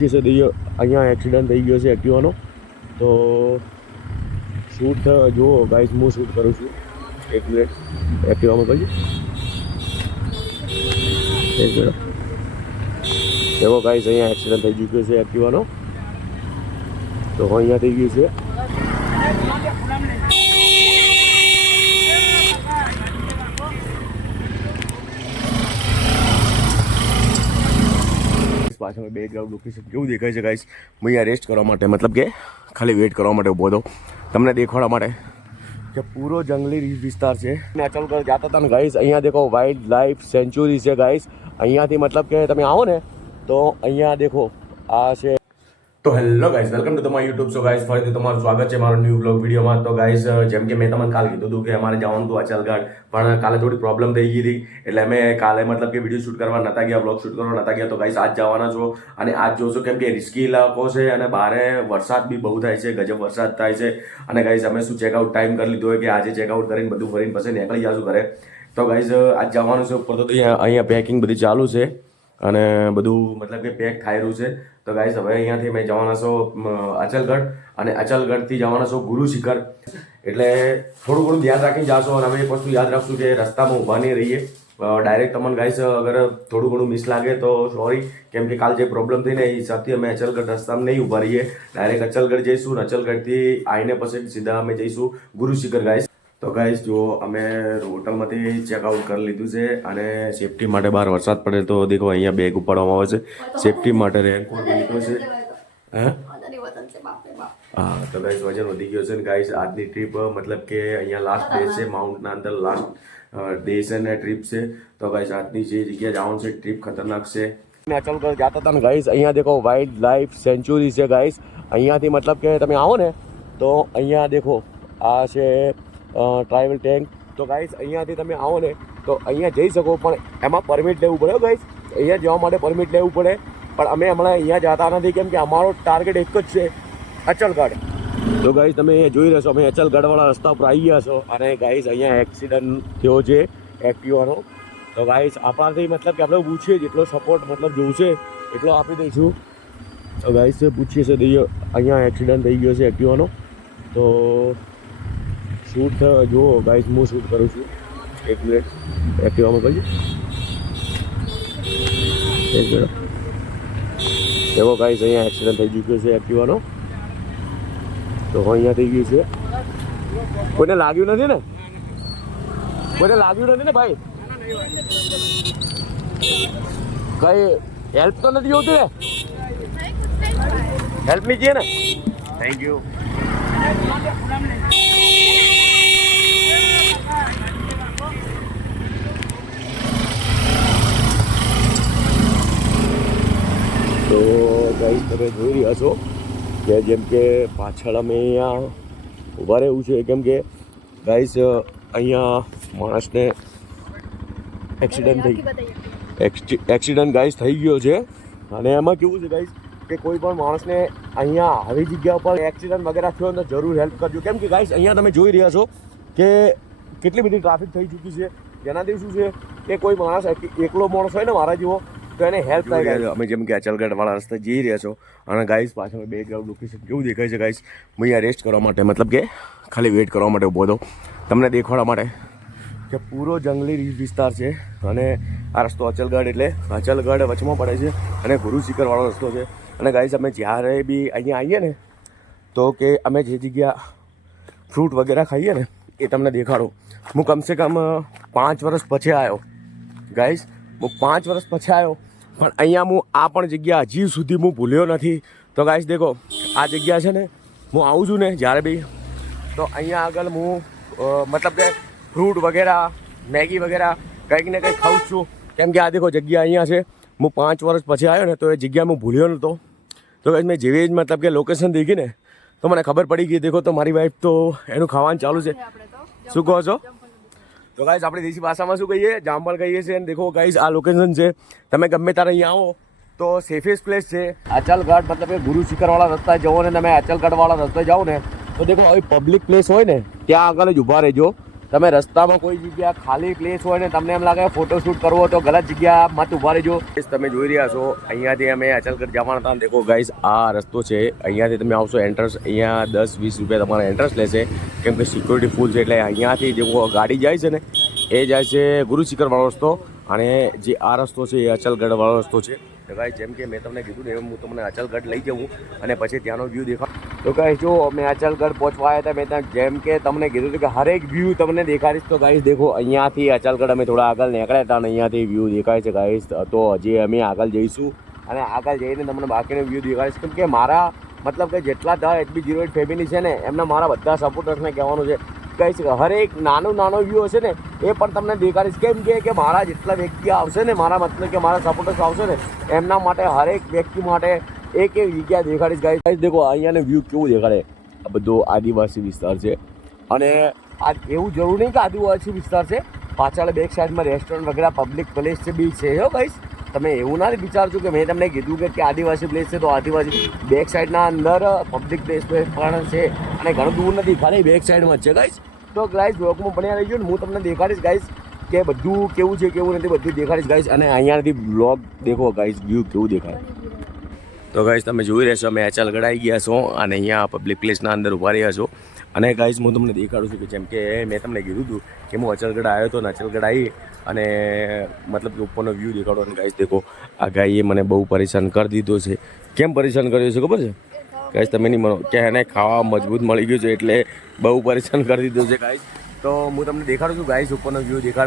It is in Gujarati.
અહીંયા એક્સિડન્ટ થઈ ગયો છે એક્ટિવાનો. તો શૂટ જુઓ ગાઈસ, હું શૂટ કરું છું. એક મિનિટ એક્ટિવામાં કરજો. એક મિનિટ. એવો ગાઈસ અહીંયા એક્સિડન્ટ થઈ ચૂક્યો છે એક્ટિવાનો. તો અહીંયા થઈ ગયું છે. પાછળ બેકગ્રાઉન્ડ લોકેશન કેવું દેખાય છે ગાઈસ? હું અહીંયા રેસ્ટ કરવા માટે, મતલબ કે ખાલી વેઇટ કરવા માટે ઊભો હતો તમને દેખાડવા માટે કે પૂરો જંગલી વિસ્તાર છે. અચલગઢ જતા હતા ને ગાઈસ, અહીંયા દેખો વાઇલ્ડ લાઈફ સેન્ચુરી છે ગાઈસ. અહીંયાથી મતલબ કે તમે આવો ને તો અહીંયા દેખો આ છે. તો hello guys, welcome to my YouTube. So guys, ફરીથી તમારું સ્વાગત છે મારો ન્યૂ બ્લોગ વિડીયોમાં. તો ગાઈસ, જેમ કે મેં તમને કાલે કીધું હતું કે અમારે જવાનું હતું અચલગઢ, પણ કાલે થોડી પ્રોબ્લેમ થઈ ગઈ હતી એટલે અમે કાલે મતલબ કે વિડીયો શૂટ કરવા નતા ગયા, બ્લોગ શૂટ કરવા નતા ગયા. તો ગાઈસ આજ જવાના છો અને આજ જોશો કેમ કે રિસ્કી ઇલાકો છે અને બારે વરસાદ બી બહુ થાય છે, ગજબ વરસાદ થાય છે. અને ગાઈસ અમે શું ચેકઆઉટ ટાઈમ કરી લીધો હોય કે આજે ચેકઆઉટ કરીને બધું ફરીને પછી નીકળી જશું ઘરે. તો ગાઈસ આજ જવાનું છે ઉપર. તો અહીંયા પેકિંગ બધી ચાલુ છે અને બધું મતલબ કે પેક થાય રહ્યું છે. તો ગાઈસ હવે અહીંયાથી મેં જવાના છો અચલગઢ અને અચલગઢથી જવાના છો ગુરુ શિખર. એટલે થોડું ઘણું ધ્યાન રાખીને જાશો અને અમે એક વસ્તુ યાદ રાખશું કે રસ્તામાં ઊભા નહીં રહીએ ડાયરેક્ટ. તમને ગાઈસ અગર થોડું ઘણું મિસ લાગે તો સોરી, કેમ કે કાલ જે પ્રોબ્લેમ થઈ ને એ હિસાબથી અમે અચલગઢ રસ્તામાં નહીં ઊભા રહીએ, ડાયરેક્ટ અચલગઢ જઈશું અને અચલગઢથી આવીને પછી સીધા અમે જઈશું ગુરુ શિખર ગાઈસ. તો ગાઈસ જો અમે હોટલમાંથી ચેકઆઉટ કરી લીધું છે અને સેફટી માટે બહાર વરસાદ પડે તો દેખો અહીંયા બેગ ઉપાડવામાં આવે છે. સેફટી માટે રેનકોટ લીધો છે. હા તો ગાઈસ વજન વધી ગયો છે ને ગાઈસ. આજની ટ્રીપ મતલબ કે અહીંયા લાસ્ટ ડે છે, માઉન્ટના અંદર લાસ્ટ ડે છે ને ટ્રીપ છે. તો ગાઈસ આજની જે જગ્યા જવાનું છે ટ્રીપ ખતરનાક છે. અચલગઢ જતા હતા ને ગાઈસ, અહીંયા દેખો વાઇલ્ડ લાઈફ સેન્ચુરી છે ગાઈસ. અહીંયાથી મતલબ કે તમે આવો ને તો અહીંયા દેખો આ છે ટ્રાઇબલ ટેન્ક. તો ગાઈસ અહીંયાથી તમે આવો ને તો અહીંયા જઈ શકો, પણ એમાં પરમિટ લેવું પડે ગાઈસ. અહીંયા જવા માટે પરમિટ લેવું પડે, પણ અમે હમણાં અહીંયા જતા નથી કેમ કે અમારો ટાર્ગેટ એક જ છે અચલગઢ. તો ગાઈસ તમે અહીંયા જોઈ રહેશો અમે અચલગઢવાળા રસ્તા ઉપર આવી ગયા છો અને ગાઈસ અહીંયા એક્સિડન્ટ થયો છે એક્ટિવાનો. તો ગાઈસ આપણાથી મતલબ કે આપણે પૂછીએ જેટલો સપોર્ટ મતલબ જોઈશે એટલો આપી દઈશું. તો ગાઈસ પૂછીએ છે અહીંયા એક્સિડન્ટ થઈ ગયો છે એક્ટિવાનો. તો શૂટ જુઓ ગાઈસ, હું શૂટ કરું છું. એક મિનિટ એક્ટિવામાં કરજો. એક મિનિટ. એવો ગાઈસ અહીંયા એક્સિડન્ટ થઈ ચૂક્યો છે એક્ટિવાનો. તો અહીંયા થઈ ગયું છે. કોઈને લાગ્યું નથી ને? કોઈને લાગ્યું નથી ને ભાઈ? કઈ હેલ્પ તો નથી જોતી ને? હેલ્પ નહીં चाहिए ને? Thank you. તો ગાઈસ તમે જોઈ રહ્યા છો કે જેમ કે પાછળ અમે અહીંયા ઊભા રહેવું છે કેમ કે ગાઈસ અહીંયા માણસને એક્સિડન્ટ ગાઈસ થઈ ગયો છે. અને એમાં કેવું છે ગાઈસ કે કોઈ પણ માણસને અહીંયા આવી જગ્યા પર એક્સિડન્ટ વગેરે થયો તો જરૂર હેલ્પ કરજો. કેમ કે ગાઈસ અહીંયા તમે જોઈ રહ્યા છો કે કેટલી બધી ટ્રાફિક થઈ ચૂકી છે, જેનાથી શું છે કે કોઈ માણસ એકલો માણસ હોય ને મારા જેવો તો એને હેલ્પ થાય. અમે જેમ કે અચલગઢવાળા રસ્તે જઈ રહ્યા છો અને ગાઈસ પાછળ બેકગ્રાઉન્ડ લોકેશન કેવું દેખાય છે ગાઈસ? હું અહીંયા રેસ્ટ કરવા માટે, મતલબ કે ખાલી વેઇટ કરવા માટે ઊભો હતો તમને દેખાડવા માટે કે પૂરો જંગલી વિસ્તાર છે. અને આ રસ્તો અચલગઢ એટલે અચલગઢ વચમાં પડે છે અને ગુરુ શિખરવાળો રસ્તો છે. અને ગાઈસ અમે જ્યારે બી અહીંયા આવીએ ને તો કે અમે જે જગ્યા ફ્રૂટ વગેરે ખાઈએ ને એ તમને દેખાડો. હું કમસે કમ 5 વર્ષ પછી આવ્યો ગાઈસ, હું 5 વર્ષ પછી આવ્યો પણ અહીંયા હું આ પણ જગ્યા હજી સુધી હું ભૂલ્યો નથી. તો ગાઈસ દેખો આ જગ્યા છે ને, હું આવું છું ને જ્યારે બી તો અહીંયા આગળ હું મતલબ કે ફ્રૂટ વગેરે મેગી વગેરે કંઈક ને કંઈક ખાઉં છું. કેમ કે આ દેખો જગ્યા અહીંયા છે. હું 5 વર્ષ પછી આવ્યો ને તો એ જગ્યા હું ભૂલ્યો નહોતો. તો ગાઈસ મેં જેવી જ મતલબ કે લોકેશન દેખી ને તો મને ખબર પડી ગઈ. દેખો તો મારી વાઈફ તો એનું ખાવાનું ચાલુ છે. શું કહો છો? તો ગાઈસ આપણે દેશી ભાષામાં શું કહીએ? જામફળ કહીએ છીએ. અને દેખો ગાઈસ આ લોકેશન છે, તમે ગમે ત્યારે અહીંયા આવો તો સેફેસ્ટ પ્લેસ છે. અચલગઢ મતલબ કે ગુરુ શિખરવાળા રસ્તા જવો ને તમે અચલગઢવાળા રસ્તે જાઓ ને તો દેખો આવી પબ્લિક પ્લેસ હોય ને ત્યાં આગળ જ ઊભા રહેજો. તમે રસ્તામાં કોઈ જગ્યા ખાલી પ્લેસ હોય ને તમને એમ લાગે ફોટોશૂટ કરવો તો ગલત જગ્યા મત ઉભા રહેજો. તમે જોઈ રહ્યા છો અહીંયાથી અમે અચલગઢ જવાના હતા. દેખો ગાઈસ આ રસ્તો છે, અહીંયાથી તમે આવશો એન્ટ્રન્સ અહીંયા 10-20 રૂપિયા તમારા એન્ટ્રન્સ લેશે કેમ કે સિક્યોરિટી ફૂલ છે. એટલે અહીંયાથી જે ગાડી જાય છે ને એ જાય છે ગુરુશિખરવાળો રસ્તો અને જે આ રસ્તો છે એ અચલગઢવાળો રસ્તો છે. તો ગાઈસ જેમ કે મેં તમને કીધું ને એમ હું તમને અચલગઢ લઈ જાઉં અને પછી ત્યાંનો વ્યૂ દેખાડ. તો ગાઈસ જો મેં અચલગઢ પહોંચવા આવ્યા હતા, મેં ત્યાં જેમ કે તમને કીધું હતું કે હરેક વ્યૂ તમને દેખાડીશ. તો ગાઈસ દેખો અહીંયાથી અચલગઢ અમે થોડા આગળ નીકળ્યા હતા અને અહીંયાથી વ્યૂ દેખાય છે ગાઈસ. તો હજી અમે આગળ જઈશું અને આગળ જઈને તમને બાકીનો વ્યૂ દેખાડીશ કેમ કે મારા મતલબ કે જેટલા HB08 ફેમિલી છે ને એમના મારા બધા સપોર્ટર્સને કહેવાનું છે ગાઈસ હરેક નાનો વ્યૂ હશે ને એ પણ તમને દેખાડીશ કેમ કે મારા જેટલા વ્યક્તિ આવશે ને મારા મતલબ કે મારા સપોર્ટર્સ આવશે ને એમના માટે હરેક વ્યક્તિ માટે એક જગ્યા દેખાડીશ ગાઈસ. દેખો અહીંયાનો વ્યૂ કેવું દેખાડે. આ બધો આદિવાસી વિસ્તાર છે અને આ એવું જરૂર નહીં કે આદિવાસી વિસ્તાર છે, પાછળ બેક સાઈડમાં રેસ્ટોરન્ટ વગેરે પબ્લિક પ્લેસ છે બી છે હો ગાઈસ. તમે એવું ના વિચારજો કે મેં તમને કીધું કે આદિવાસી પ્લેસ છે તો આદિવાસી બેક સાઈડના અંદર પબ્લિક પ્લેસ પણ છે અને ઘણું દૂર નથી, ખાલી બેક સાઈડમાં જ છે ગાઈસ. તો ગાઈસ બ્લોગમાં બન્યા રહીજો ને હું તમને દેખાડીશ ગાઈસ કે બધું કેવું છે કેવું નથી બધું દેખાડીશ ગાઈસ. અને અહીંયાથી બ્લોગ દેખો ગાઈસ વ્યૂ કેવું દેખાય. તો ગાઈસ તમે જોઈ રહેશો અમે અચલગઢ આવી ગયા છો અને અહીંયા પબ્લિક પ્લેસના અંદર ઊભા રહ્યા છો અને ગાઈસ હું તમને દેખાડું છું કે જેમ કે મેં તમને કીધું હતું કે હું અચલગઢ આવ્યો હતો ને અચલગઢ આવી અને મતલબ કે ઉપરનો વ્યૂ દેખાડો. અને ગાઈસ દેખો આ ગાઈએ મને બહુ પરેશાન કરી દીધો છે. કેમ પરેશાન કર્યો છે ખબર છે ગાઈસ? તમે નહીં માનો કે એને ખાવા મજબૂત મળી ગયું છે એટલે બહુ પરેશાન કરી દીધો છે ગાઈસ. તો હું તમને દેખાડું છું ગાઈસ ઉપરનો વ્યૂ દેખાડો.